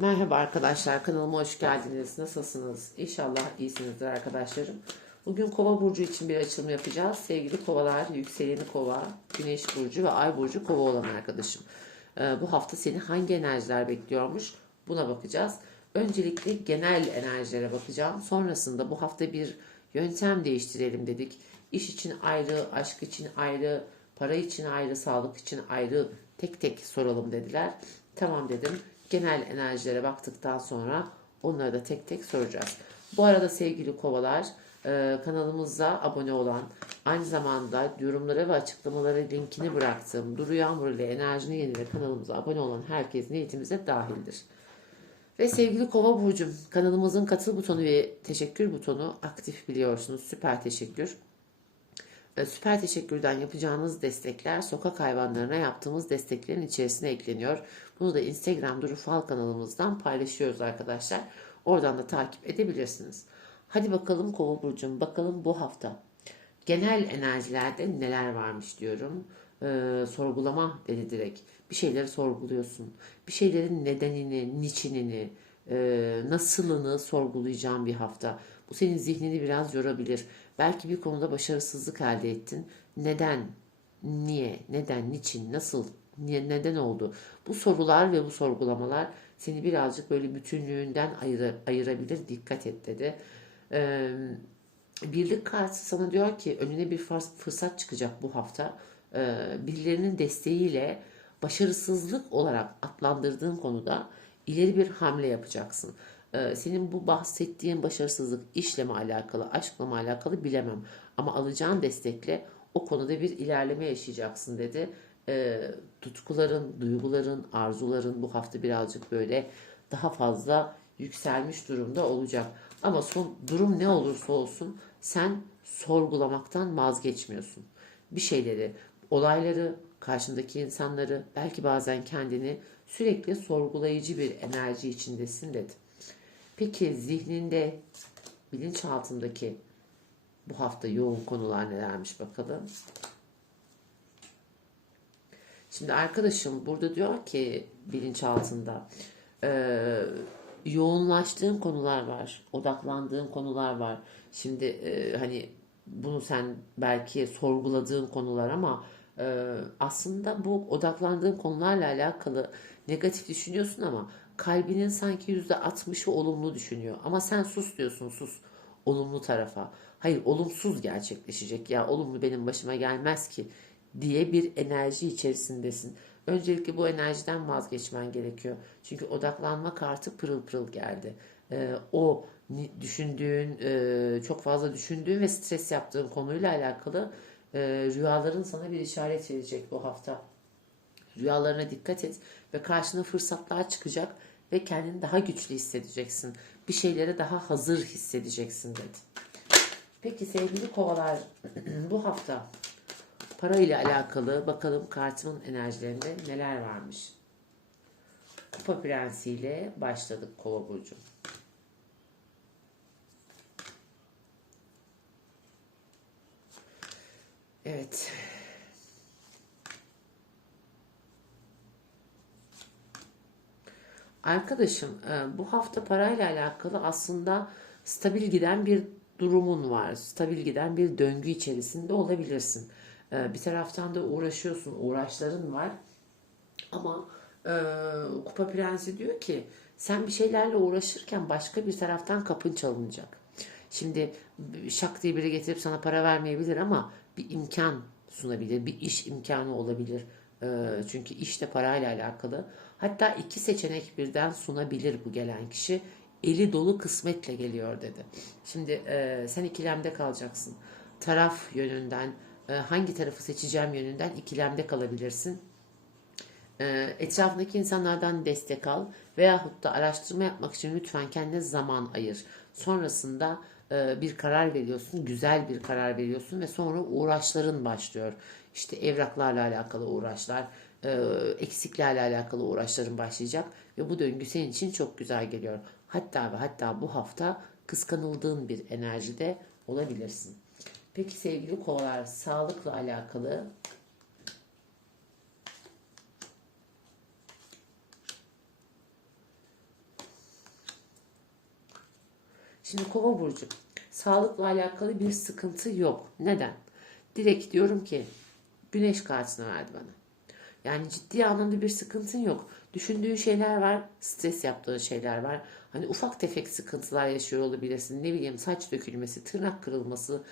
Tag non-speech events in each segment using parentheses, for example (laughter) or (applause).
Merhaba arkadaşlar kanalıma hoş geldiniz. Nasılsınız? İnşallah iyisinizdir arkadaşlarım. Bugün kova burcu için bir açılım yapacağız. Sevgili kovalar, yükseleni kova, güneş burcu ve ay burcu kova olan arkadaşım. Ee, bu hafta seni hangi enerjiler bekliyormuş buna bakacağız. Öncelikle genel enerjilere bakacağım. Sonrasında bu hafta bir yöntem değiştirelim dedik. İş için ayrı, aşk için ayrı, para için ayrı, sağlık için ayrı tek tek soralım dediler. Tamam dedim. Genel enerjilere baktıktan sonra onları da tek tek soracağız. Bu arada sevgili kovalar e, kanalımıza abone olan aynı zamanda yorumlara ve açıklamalara linkini bıraktığım Duru Yağmur ile Enerjini Yenile kanalımıza abone olan herkes niyetimize dahildir. Ve sevgili Kova Burcu'm kanalımızın katıl butonu ve teşekkür butonu aktif biliyorsunuz. Süper teşekkür. E, Süper teşekkürden yapacağınız destekler sokak hayvanlarına yaptığımız desteklerin içerisine ekleniyor. Bunu da Instagram Duru Fal kanalımızdan paylaşıyoruz arkadaşlar. Oradan da takip edebilirsiniz. Hadi bakalım Kova Burcu'm bakalım bu hafta genel enerjilerde neler varmış diyorum. Ee, sorgulama dedi direkt. Bir şeyleri sorguluyorsun. Bir şeylerin nedenini, niçinini, e, nasılını sorgulayacağın bir hafta. Bu senin zihnini biraz yorabilir. Belki bir konuda başarısızlık elde ettin. Neden? Niye? Neden? Niçin? Nasıl? Neden oldu? Bu sorular ve bu sorgulamalar seni birazcık böyle bütünlüğünden ayıra, ayırabilir. Dikkat et dedi. Ee, birlik kartı sana diyor ki önüne bir fırs- fırsat çıkacak bu hafta. Ee, birilerinin desteğiyle başarısızlık olarak adlandırdığın konuda ileri bir hamle yapacaksın. Ee, senin bu bahsettiğin başarısızlık işle mi alakalı, aşkla mı alakalı bilemem. Ama alacağın destekle o konuda bir ilerleme yaşayacaksın dedi. Ee, tutkuların, duyguların, arzuların bu hafta birazcık böyle daha fazla yükselmiş durumda olacak. Ama son durum ne olursa olsun sen sorgulamaktan vazgeçmiyorsun. Bir şeyleri, olayları, karşındaki insanları, belki bazen kendini sürekli sorgulayıcı bir enerji içindesin dedi. Peki zihninde, bilinçaltındaki bu hafta yoğun konular nelermiş bakalım. Şimdi arkadaşım burada diyor ki bilinçaltında eee yoğunlaştığın konular var, odaklandığın konular var. Şimdi e, hani bunu sen belki sorguladığın konular ama e, aslında bu odaklandığın konularla alakalı negatif düşünüyorsun ama kalbinin sanki yüzde altmışı olumlu düşünüyor. Ama sen sus diyorsun sus olumlu tarafa. Hayır olumsuz gerçekleşecek ya olumlu benim başıma gelmez ki diye bir enerji içerisindesin. Öncelikle bu enerjiden vazgeçmen gerekiyor. Çünkü odaklanma kartı pırıl pırıl geldi. Ee, o düşündüğün, e, çok fazla düşündüğün ve stres yaptığın konuyla alakalı e, rüyaların sana bir işaret verecek bu hafta. Rüyalarına dikkat et ve karşına fırsatlar çıkacak ve kendini daha güçlü hissedeceksin. Bir şeylere daha hazır hissedeceksin dedi. Peki sevgili kovalar (clears throat) bu hafta para ile alakalı bakalım kartımın enerjilerinde neler varmış. Kupa Prensi ile başladık Kova Burcu. Evet. Arkadaşım e, bu hafta parayla alakalı aslında stabil giden bir durumun var. Stabil giden bir döngü içerisinde olabilirsin. E, Bir taraftan da uğraşıyorsun, uğraşların var. Ama e, Kupa Prensi diyor ki sen bir şeylerle uğraşırken başka bir taraftan kapın çalınacak. Şimdi şak diye biri getirip sana para vermeyebilir ama bir imkan sunabilir, bir iş imkanı olabilir. E, çünkü işte parayla alakalı. Hatta iki seçenek birden sunabilir bu gelen kişi. Eli dolu kısmetle geliyor dedi. Şimdi e, sen ikilemde kalacaksın. Taraf yönünden, hangi tarafı seçeceğim yönünden ikilemde kalabilirsin. E, etrafındaki insanlardan destek al veyahut da araştırma yapmak için lütfen kendine zaman ayır. Sonrasında e, bir karar veriyorsun, güzel bir karar veriyorsun ve sonra uğraşların başlıyor. İşte evraklarla alakalı uğraşlar, e, eksiklerle alakalı uğraşların başlayacak ve bu döngü senin için çok güzel geliyor. Hatta ve hatta bu hafta kıskanıldığın bir enerjide olabilirsin. Peki sevgili kovalar sağlıkla alakalı Şimdi kova burcu sağlıkla alakalı bir sıkıntı yok. Neden? Direkt diyorum ki güneş kartını verdi bana. Yani ciddi anlamda bir sıkıntın yok. Düşündüğün şeyler var, stres yaptığın şeyler var. Hani ufak tefek sıkıntılar yaşıyor olabilirsin. Ne bileyim saç dökülmesi, tırnak kırılması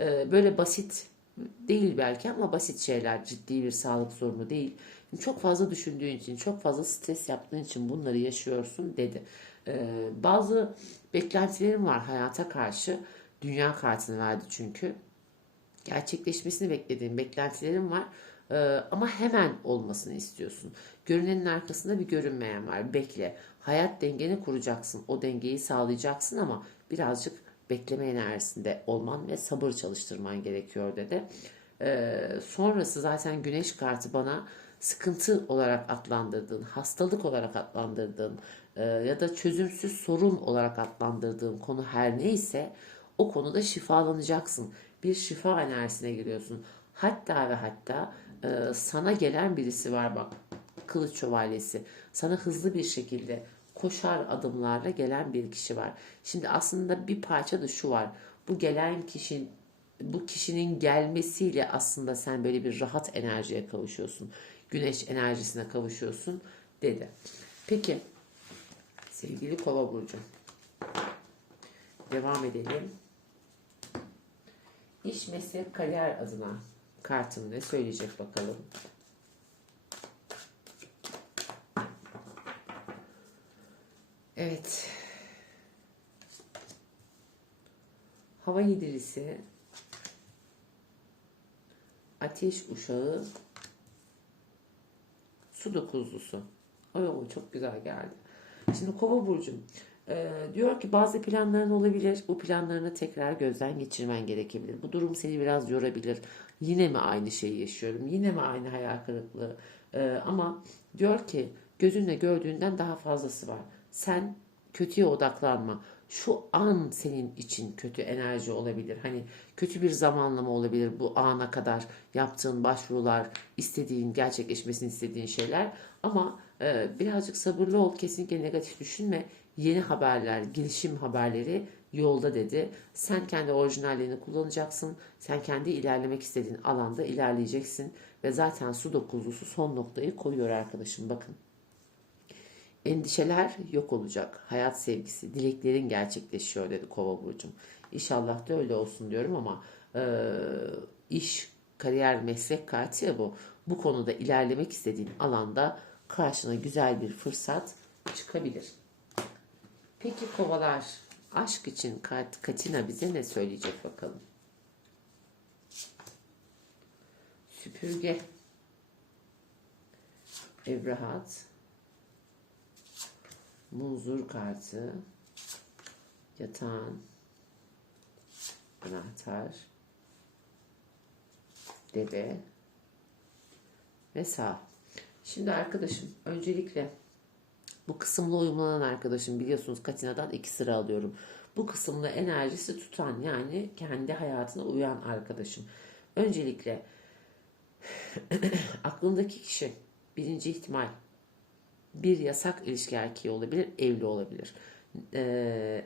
e, böyle basit değil belki ama basit şeyler ciddi bir sağlık sorunu değil. Çok fazla düşündüğün için, çok fazla stres yaptığın için bunları yaşıyorsun dedi. E, bazı beklentilerim var hayata karşı. Dünya kartını verdi çünkü. Gerçekleşmesini beklediğim beklentilerim var. Ee, ama hemen olmasını istiyorsun. Görünenin arkasında bir görünmeyen var. Bekle. Hayat dengeni kuracaksın. O dengeyi sağlayacaksın ama birazcık bekleme enerjisinde olman ve sabır çalıştırman gerekiyor dedi. Ee, sonrası zaten güneş kartı bana sıkıntı olarak adlandırdığın, hastalık olarak adlandırdığın e, ya da çözümsüz sorun olarak adlandırdığın konu her neyse o konuda şifalanacaksın. Bir şifa enerjisine giriyorsun. Hatta ve hatta e, sana gelen birisi var bak. Kılıç şövalyesi. Sana hızlı bir şekilde koşar adımlarla gelen bir kişi var. Şimdi aslında bir parça da şu var. Bu gelen kişinin bu kişinin gelmesiyle aslında sen böyle bir rahat enerjiye kavuşuyorsun. Güneş enerjisine kavuşuyorsun dedi. Peki sevgili Kova burcu. Devam edelim. İş, meslek, kariyer adına kartım ne söyleyecek bakalım. Evet. Hava yedirisi, ateş uşağı, su dokuzlusu. Oo, çok güzel geldi. Şimdi kova burcum e, diyor ki bazı planların olabilir. Bu planlarını tekrar gözden geçirmen gerekebilir. Bu durum seni biraz yorabilir. Yine mi aynı şeyi yaşıyorum? Yine mi aynı hayal kırıklığı? E, ama diyor ki gözünle gördüğünden daha fazlası var. Sen kötüye odaklanma. Şu an senin için kötü enerji olabilir. Hani kötü bir zamanlama olabilir bu ana kadar yaptığın başvurular, istediğin, gerçekleşmesini istediğin şeyler. Ama e, birazcık sabırlı ol, kesinlikle negatif düşünme. Yeni haberler, gelişim haberleri yolda dedi. Sen kendi orijinallerini kullanacaksın. Sen kendi ilerlemek istediğin alanda ilerleyeceksin. Ve zaten su dokuzlusu son noktayı koyuyor arkadaşım bakın. Endişeler yok olacak. Hayat sevgisi, dileklerin gerçekleşiyor dedi Kova burcum. İnşallah da öyle olsun diyorum ama e, iş, kariyer, meslek kartı ya bu. Bu konuda ilerlemek istediğin alanda karşına güzel bir fırsat çıkabilir. Peki kovalar aşk için kart Katina bize ne söyleyecek bakalım. Süpürge. Evrahat. Muzur kartı. Yatağın. Anahtar. Dede. Ve sağ. Şimdi arkadaşım öncelikle bu kısımla uyumlanan arkadaşım biliyorsunuz Katina'dan iki sıra alıyorum. Bu kısımda enerjisi tutan yani kendi hayatına uyan arkadaşım. Öncelikle (clears throat) aklındaki kişi birinci ihtimal bir yasak ilişki erkeği olabilir, evli olabilir. Ee,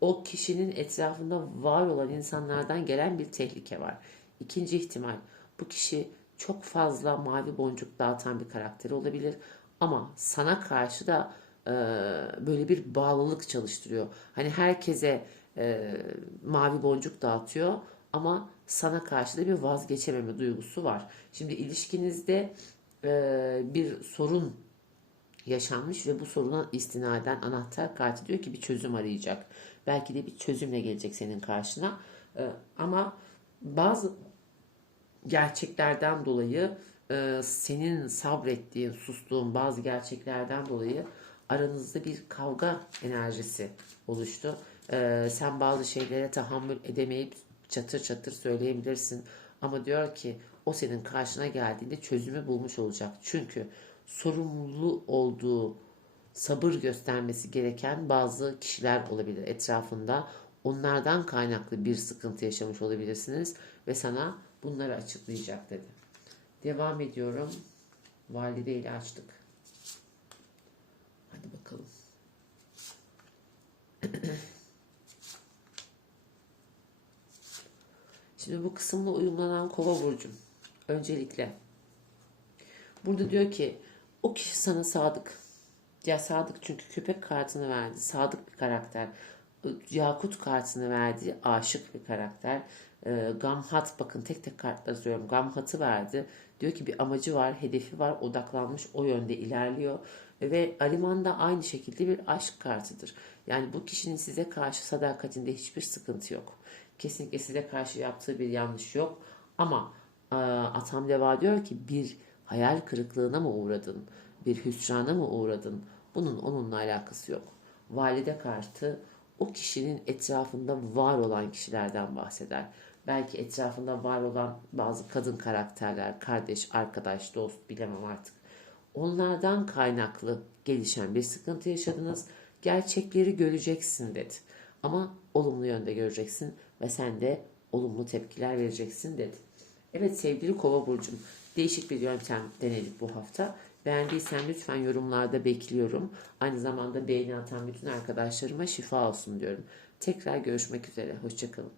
o kişinin etrafında var olan insanlardan gelen bir tehlike var. İkinci ihtimal bu kişi çok fazla mavi boncuk dağıtan bir karakteri olabilir. Ama sana karşı da e, böyle bir bağlılık çalıştırıyor. Hani herkese e, mavi boncuk dağıtıyor ama sana karşı da bir vazgeçememe duygusu var. Şimdi ilişkinizde e, bir sorun yaşanmış ve bu soruna istinaden anahtar kartı diyor ki bir çözüm arayacak. Belki de bir çözümle gelecek senin karşına. E, ama bazı gerçeklerden dolayı e, senin sabrettiğin, sustuğun bazı gerçeklerden dolayı aranızda bir kavga enerjisi oluştu. E, sen bazı şeylere tahammül edemeyip çatır çatır söyleyebilirsin. Ama diyor ki o senin karşına geldiğinde çözümü bulmuş olacak. Çünkü sorumlu olduğu sabır göstermesi gereken bazı kişiler olabilir etrafında. Onlardan kaynaklı bir sıkıntı yaşamış olabilirsiniz ve sana bunları açıklayacak dedi. Devam ediyorum. Valide ile açtık. Hadi bakalım. (clears throat) Şimdi bu kısımla uyumlanan kova burcum. Öncelikle. Burada diyor ki o kişi sana sadık. Ya sadık çünkü köpek kartını verdi. Sadık bir karakter. Yakut kartını verdi. Aşık bir karakter. Ee, Gamhat bakın tek tek kartlar söylüyorum. Gamhat'ı verdi. Diyor ki bir amacı var, hedefi var, odaklanmış, o yönde ilerliyor. Ve Aliman da aynı şekilde bir aşk kartıdır. Yani bu kişinin size karşı sadakatinde hiçbir sıkıntı yok. Kesinlikle size karşı yaptığı bir yanlış yok. Ama e, Atam Deva diyor ki bir hayal kırıklığına mı uğradın? Bir hüsrana mı uğradın? Bunun onunla alakası yok. Valide kartı o kişinin etrafında var olan kişilerden bahseder. Belki etrafında var olan bazı kadın karakterler, kardeş, arkadaş, dost bilemem artık. Onlardan kaynaklı gelişen bir sıkıntı yaşadınız. Gerçekleri göreceksin dedi. Ama olumlu yönde göreceksin ve sen de olumlu tepkiler vereceksin dedi. Evet sevgili Kova burcum, değişik bir yöntem denedik bu hafta. Beğendiysen lütfen yorumlarda bekliyorum. Aynı zamanda beğeni atan bütün arkadaşlarıma şifa olsun diyorum. Tekrar görüşmek üzere. Hoşçakalın.